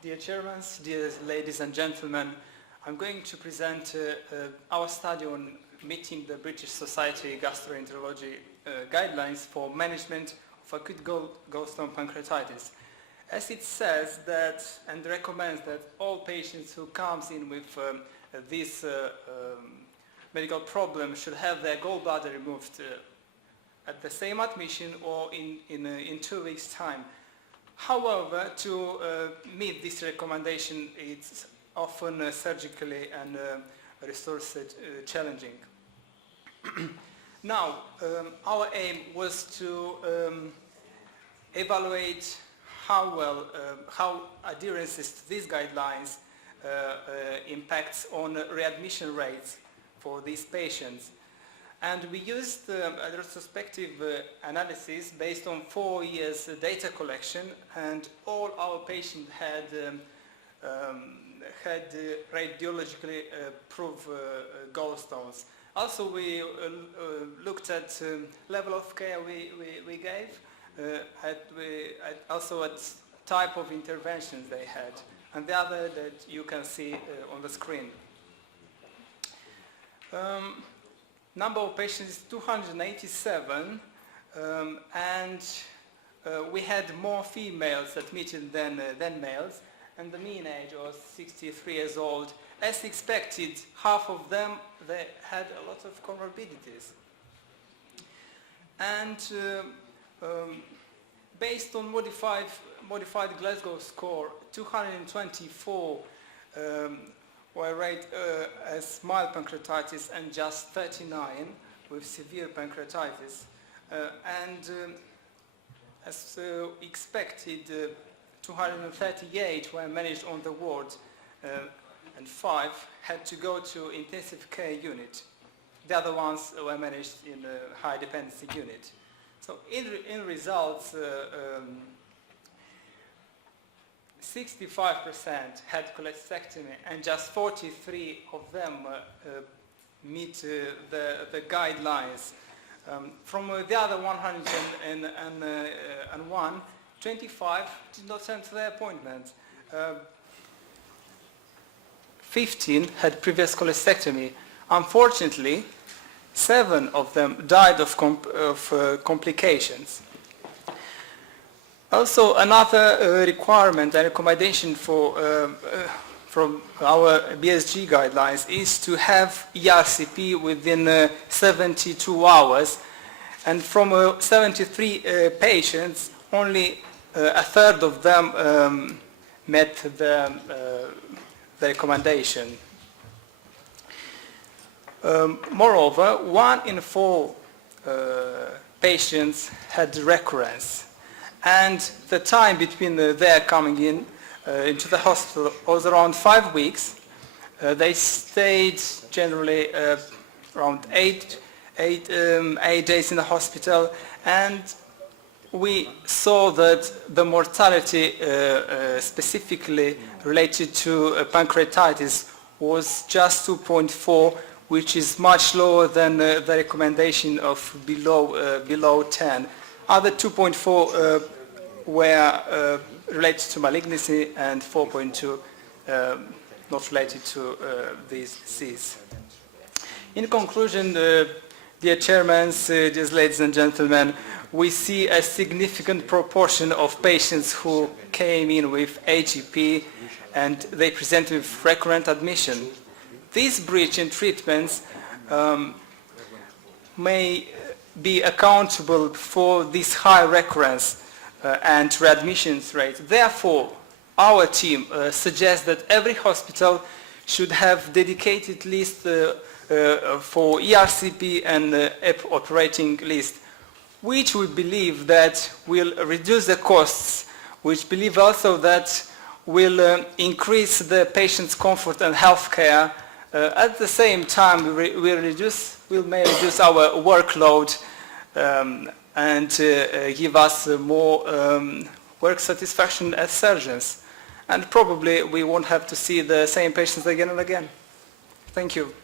Dear Chairman, dear ladies and gentlemen, I'm going to present our study on meeting the British Society Gastroenterology guidelines for management of acute gallstone pancreatitis. As it says that and recommends that all patients who comes in with this medical problem should have their gallbladder removed at the same admission or in 2 weeks' time. However, to meet this recommendation, it's often surgically and resource challenging. Now, our aim was to evaluate how adherence to these guidelines impacts on readmission rates for these patients. And we used a retrospective analysis based on 4 years data collection, and all our patients had radiologically proved gallstones. Also, we looked at level of care we gave, also at type of interventions they had, and the other that you can see on the screen. Number of patients is 287, and we had more females admitted than males, and the mean age was 63 years old. As expected, half of them they had a lot of comorbidities. And based on modified Glasgow score, 224 were rated as mild pancreatitis and just 39 with severe pancreatitis. As expected, 238 were managed on the ward and 5 had to go to intensive care unit. The other ones were managed in a high dependency unit. So in results, 65% had cholecystectomy, and just 43 of them meet the guidelines. From the other 101, 25 did not send their appointments. 15 had previous cholecystectomy. Unfortunately, 7 of them died of complications. Also, another requirement and recommendation from our BSG guidelines is to have ERCP within 72 hours. And from 73 patients, only a third of them met the recommendation. Moreover, 1 in 4 patients had recurrence. And the time between their coming in into the hospital was around 5 weeks. They stayed generally around 8 days in the hospital, and we saw that the mortality specifically related to pancreatitis was just 2.4, which is much lower than the recommendation of below 10. Other 2.4 were related to malignancy, and 4.2 not related to this disease. In conclusion, dear Chairman, dear ladies and gentlemen, we see a significant proportion of patients who came in with AGP and they present with recurrent admission. These breach in treatments may be accountable for this high recurrence and readmissions rate. Therefore, our team suggests that every hospital should have dedicated list for ERCP and operating list, which we believe that will reduce the costs, which believe also that will increase the patient's comfort and health care. At the same time, we may reduce our workload and give us more work satisfaction as surgeons. And probably we won't have to see the same patients again and again. Thank you.